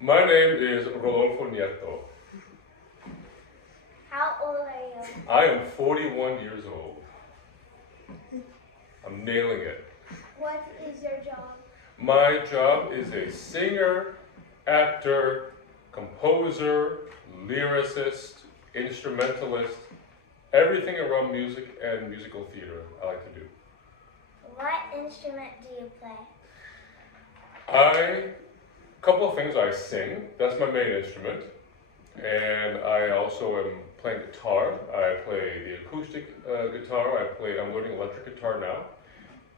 My name is Rodolfo Nieto. How old are you? I am 41 years old. I'm nailing it. What is your job? My job is a singer, actor, composer, lyricist, instrumentalist, everything around music and musical theater I like to do. What instrument do you play? Couple of things. I sing, that's my main instrument. And I also am playing guitar. I play the acoustic guitar. I'm learning electric guitar now.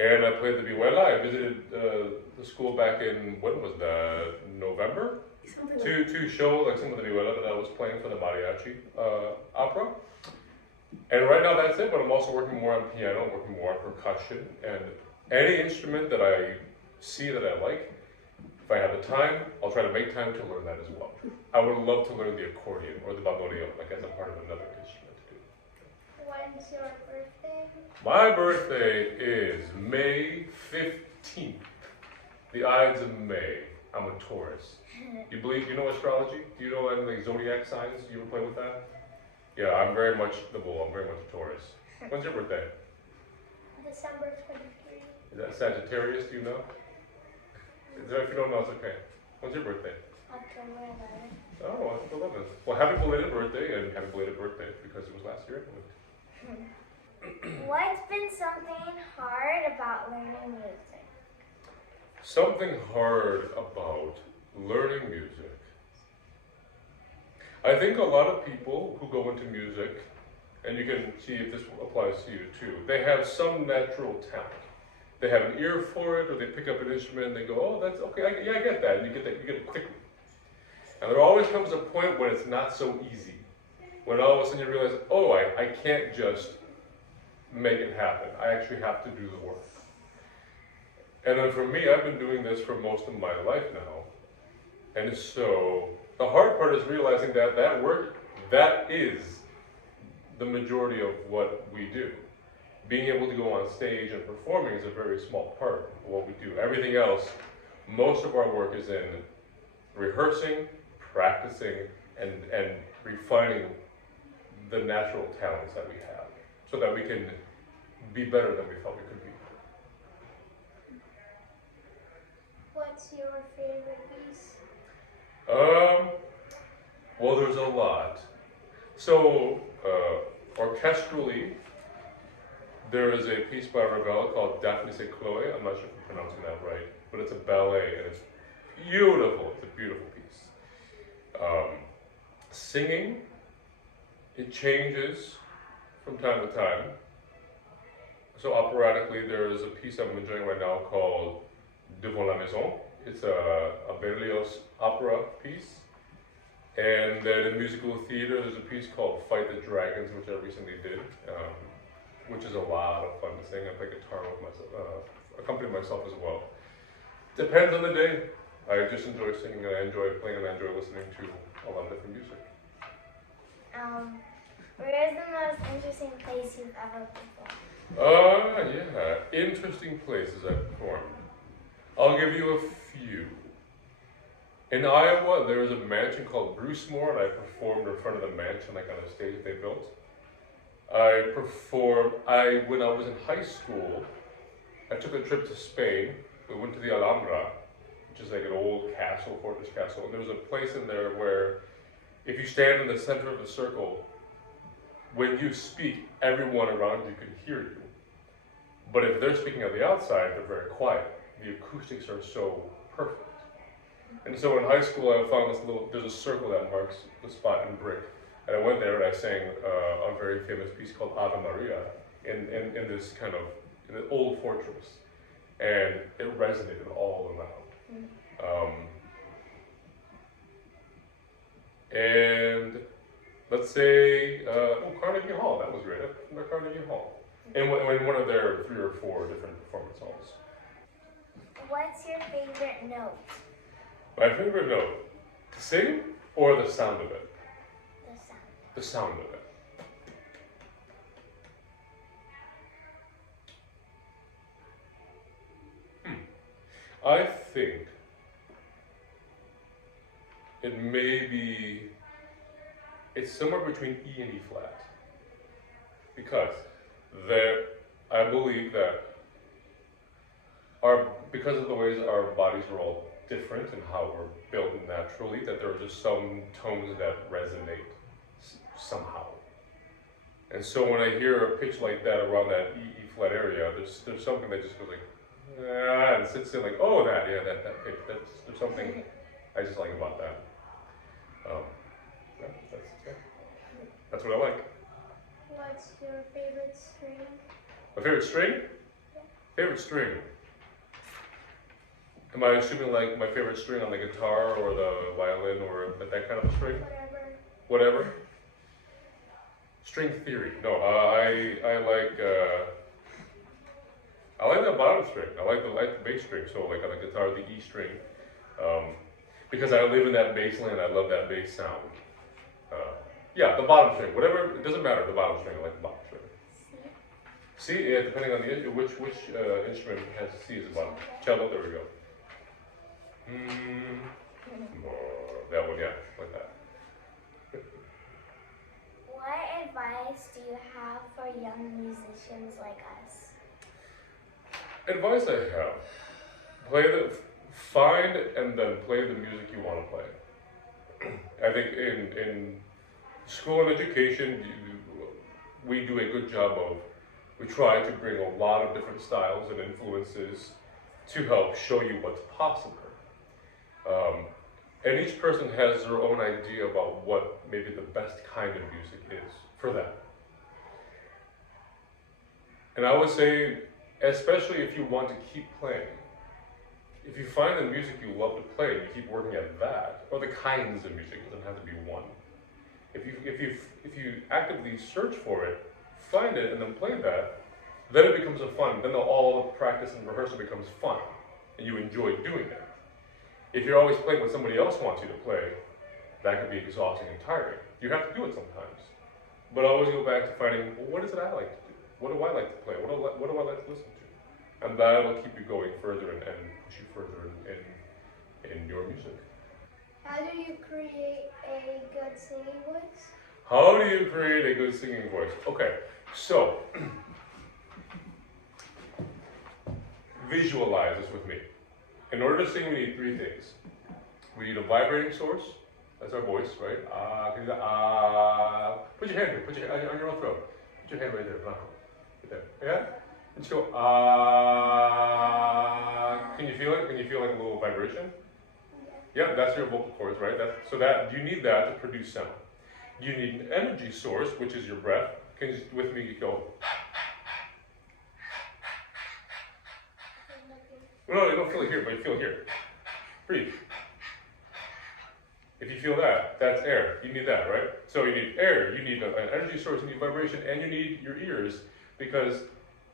And I played the vihuela. I visited the school back in, when was that, November? To show like some of the vihuela that I was playing for the mariachi opera. And right now that's it, but I'm also working more on piano, working more on percussion, and any instrument that I see that I like, if I have the time, I'll try to make time to learn that as well. I would love to learn the accordion or the bandoneon, like as a part of another instrument to do. When's your birthday? My birthday is May 15th. The Ides of May. I'm a Taurus. You know astrology? Do you know any like zodiac signs? You ever play with that? Yeah, I'm very much the bull. I'm very much a Taurus. When's your birthday? December 23. Is that Sagittarius? Do you know? If you don't know, it's okay. When's your birthday? October 11th. Oh, October 11th. Well, happy belated birthday, and happy belated birthday because it was last year. What's been something hard about learning music? Something hard about learning music. I think a lot of people who go into music, and you can see if this applies to you too, they have some natural talent. They have an ear for it, or they pick up an instrument and they go, oh, that's okay, I get that, and you get it quickly. And there always comes a point when it's not so easy. When all of a sudden you realize, oh, I can't just make it happen. I actually have to do the work. And then for me, I've been doing this for most of my life now. And so the hard part is realizing that that work, that is the majority of what we do. Being able to go on stage and performing is a very small part of what we do. Everything else, most of our work is in rehearsing, practicing, and refining the natural talents that we have so that we can be better than we thought we could be. What's your favorite piece? Well, there's a lot. So, orchestrally, there is a piece by Ravel called Daphnis et Chloe. I'm not sure if I'm pronouncing that right, but it's a ballet and it's beautiful. It's a beautiful piece. Singing, it changes from time to time. So operatically, there is a piece I'm enjoying right now called Devant la Maison. It's a Berlioz opera piece. And then in musical theater, there's a piece called Fight the Dragons, which I recently did, which is a lot of fun to sing. I play guitar with myself, accompany myself as well. Depends on the day. I just enjoy singing, and I enjoy playing, and I enjoy listening to a lot of different music. Where is the most interesting place you've ever performed? Yeah, interesting places I've performed. I'll give you a few. In Iowa, there is a mansion called Brucemore, and I performed in front of the mansion, like on a stage that they built. When I was in high school, I took a trip to Spain. We went to the Alhambra, which is like an old castle, fortress castle. And there was a place in there where if you stand in the center of the circle, when you speak, everyone around you can hear you. But if they're speaking on the outside, they're very quiet. The acoustics are so perfect. And so in high school, I found there's a circle that marks the spot in brick. And I went there and I sang a very famous piece called Ave Maria in this kind of in an old fortress. And it resonated all around. And let's say, Carnegie Hall, that was great. I performed at Carnegie Hall. In one of their 3 or 4 different performance halls. What's your favorite note? My favorite note, to sing or the sound of it? The sound. The sound of it. I think it may be, it's somewhere between E and E flat. Because I believe that because of the ways our bodies are all different and how we're built naturally, that there are just some tones that resonate somehow. And so when I hear a pitch like that around that E flat area, there's something that just goes like, and sits in like, oh, that pitch. There's something I just like about that. That's what I like. What's your favorite string? My favorite string? Yeah. Favorite string. Am I assuming like my favorite string on the guitar or the violin or that kind of string? Whatever. String theory. No, I like the bottom string. I like the bass string. So like on the guitar, the E string, because I live in that bass land. I love that bass sound. Yeah, the bottom string. Whatever, it doesn't matter. The bottom string. I like the bottom string. C. Yeah, depending on the which instrument has C as the bottom. Cello. There we go. That one, yeah, like that. What advice do you have for young musicians like us? Advice I have: find and then play the music you want to play. I think in school and education, we do a good job we try to bring a lot of different styles and influences to help show you what's possible. And each person has their own idea about what maybe the best kind of music is for them. And I would say, especially if you want to keep playing, if you find the music you love to play and you keep working at that, or the kinds of music, it doesn't have to be one. If you actively search for it, find it, and then play that, then it becomes a fun. Then all the practice and rehearsal becomes fun, and you enjoy doing it. If you're always playing what somebody else wants you to play, that could be exhausting and tiring. You have to do it sometimes. But always go back to finding, well, what is it I like to do? What do I like to play? What do I like to listen to? And that will keep you going further and push you further in your music. How do you create a good singing voice? How do you create a good singing voice? Okay, so visualize this with me. In order to sing, we need three things. We need a vibrating source. That's our voice, right? Can you do that? Put your hand here. Put your hand on your own throat. Put your hand right there. Right there. Yeah? And just go. Can you feel it? Can you feel like a little vibration? Yeah, that's your vocal cords, right? You need that to produce sound. You need an energy source, which is your breath. Can you, with me, go. No, you don't feel it here, but you feel it here. Breathe. If you feel that, that's air. You need that, right? So you need air, you need an energy source, you need vibration, and you need your ears, because,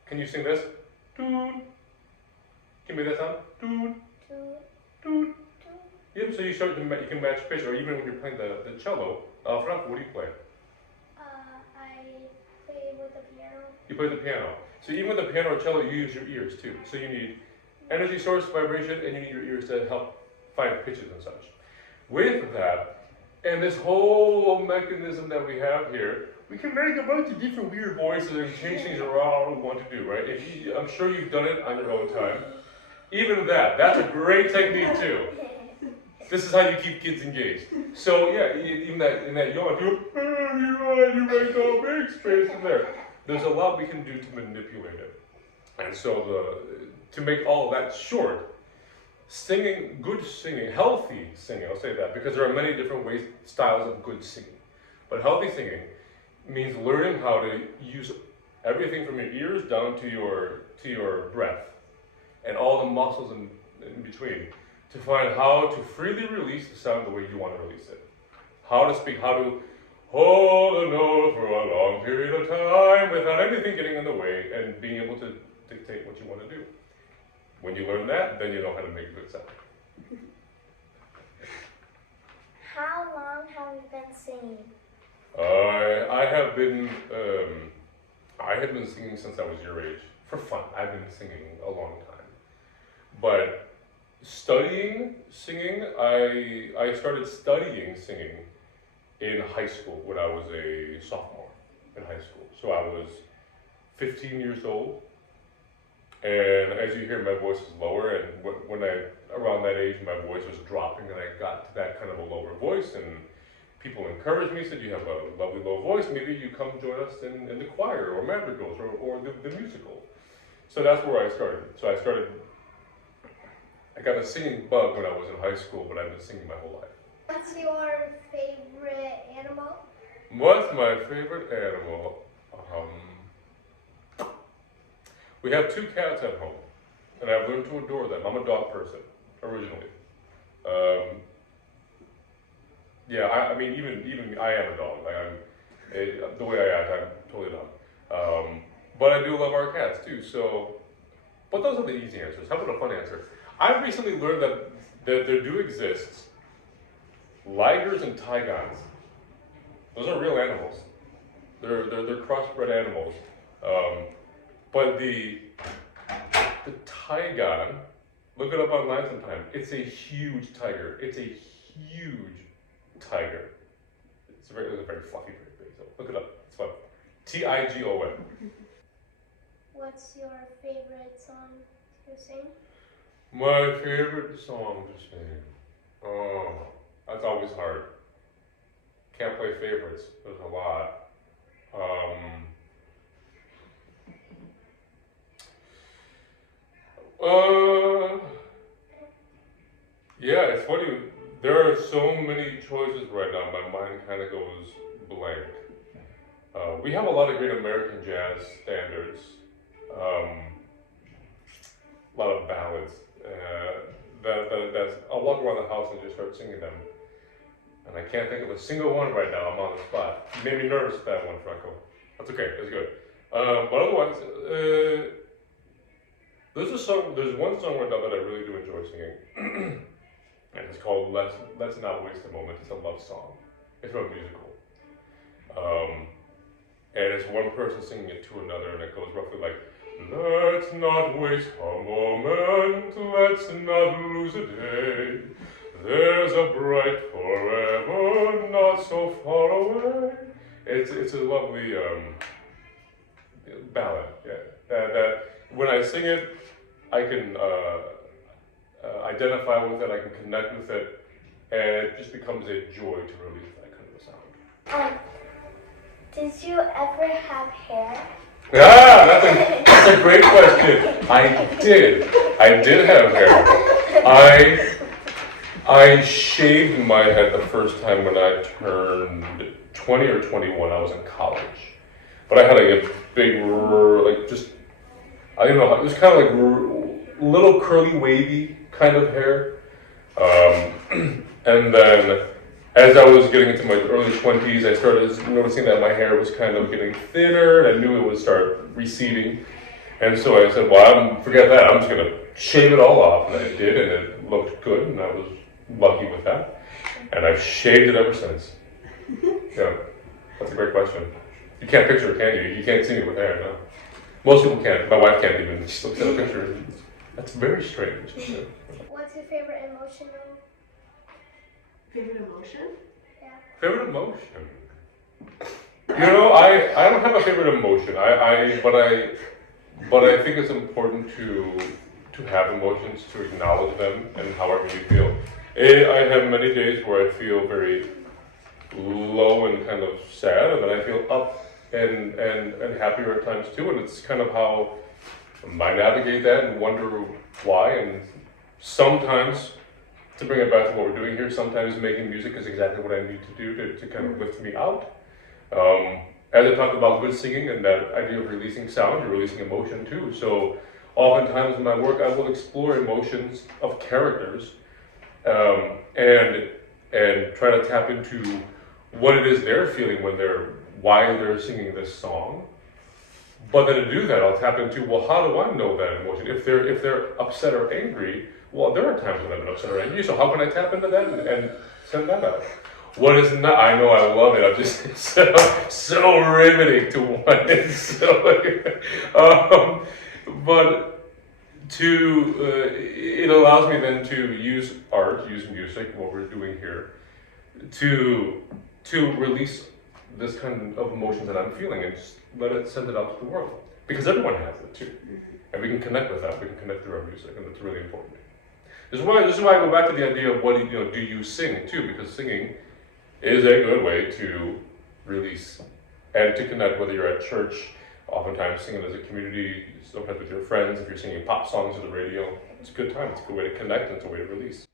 can you sing this? Doot. Give me that sound. Doot. Doot. Yep, so you can match pitch, or even when you're playing the cello. Franco, what do you play? I play with the piano. You play the piano. So even with the piano or cello, you use your ears too. So you need energy source, vibration, and you need your ears to help find pitches and such. With that, and this whole mechanism that we have here, we can make a bunch of different weird voices and change things around we want to do, right? I'm sure you've done it on your own time. Even that's a great technique too. This is how you keep kids engaged. So yeah, even in that yawn, you make a big space in there. There's a lot we can do to manipulate it. And so to make all of that short, singing, good singing, healthy singing, I'll say that, because there are many different styles of good singing. But healthy singing means learning how to use everything from your ears down to your breath and all the muscles in between to find how to freely release the sound the way you want to release it. How to speak, how to hold a note for a long period of time without anything getting in the way and being able to dictate what you want to do. When you learn that, then you know how to make a good sound. How long have you been singing? I have been singing since I was your age, for fun. I've been singing a long time. But Studying singing, I started studying singing in high school when I was a sophomore in high school. So I was 15 years old, and as you hear, my voice is lower, and when around that age, my voice was dropping, and I got to that kind of a lower voice, and people encouraged me, said, you have a lovely low voice, maybe you come join us in the choir, or madrigals, or the musical. So that's where I started. So I got a singing bug when I was in high school, but I've been singing my whole life. What's your favorite animal? What's my favorite animal? We have 2 cats at home, and I've learned to adore them. I'm a dog person, originally. Yeah, I mean, even I am a dog. Like the way I act, I'm totally a dog. But I do love our cats too. So, but those are the easy answers. How about a fun answer? I've recently learned that there do exist ligers and tigons. Those are real animals. They're crossbred animals. But the tigon, look it up online sometime. It's a huge tiger. It's a huge tiger. It's a very fluffy, very big. So look it up. It's fun. Tigon. What's your favorite song to sing? My favorite song to sing. Oh, that's always hard. Can't play favorites. There's a lot. Yeah, it's funny. There are so many choices right now. My mind kind of goes blank. We have a lot of great American jazz standards. A lot of ballads. That's I'll walk around the house and just start singing them. And I can't think of a single one right now. I'm on the spot. You made me nervous with that one, Franco. That's okay. That's good. But otherwise, there's one song right now that I really do enjoy singing. And it's called Let's Not Waste a Moment. It's a love song. It's from a musical. And it's one person singing it to another, and it goes roughly like, let's not waste a moment, let's not lose a day. There's a bright forever, not so far away. It's a lovely ballad. Yeah, that when I sing it, I can identify with it, I can connect with it, and it just becomes a joy to release that kind of a sound. Did you ever have hair? That's a great question. I did have hair. I shaved my head the first time when I turned 20 or 21. I was in college. But I had like a big, I don't know, it was kind of like little curly, wavy kind of hair. And then as I was getting into my early 20s, I started noticing that my hair was kind of getting thinner, and I knew it would start receding. And so I said, well, forget that, I'm just going to shave it all off. And I did, and it looked good, and I was lucky with that. And I've shaved it ever since. Yeah, that's a great question. You can't picture it, can you? You can't see me with hair, no. Most people can't. My wife can't even. She looks at a picture. That's very strange. What's your favorite emotion? Favorite emotion? Yeah. Favorite emotion? You know, I don't have a favorite emotion. But I think it's important to have emotions, to acknowledge them, and however you feel. I have many days where I feel very low and kind of sad, and then I feel up and happier at times too. And it's kind of how I navigate that and wonder why. And sometimes, to bring it back to what we're doing here, sometimes making music is exactly what I need to do to kind of lift me out. As I talked about good singing and that idea of releasing sound, you're releasing emotion too. So oftentimes in my work, I will explore emotions of characters and try to tap into what it is they're feeling while they're singing this song. But then to do that, I'll tap into, well, how do I know that emotion? If they're upset or angry, well, there are times when I've been upset or angry, so how can I tap into that and send that out? What is not? I know I love it. I'm just so riveting to one. But it allows me then to use art, use music, what we're doing here, to release this kind of emotions that I'm feeling and just send it out to the world. Because everyone has it too. And we can connect with that, we can connect through our music, and that's really important. This is why I go back to the idea of do you sing too, because singing is a good way to release and to connect, whether you're at church, oftentimes singing as a community, sometimes with your friends, if you're singing pop songs to the radio, it's a good time, it's a good way to connect, and it's a way to release.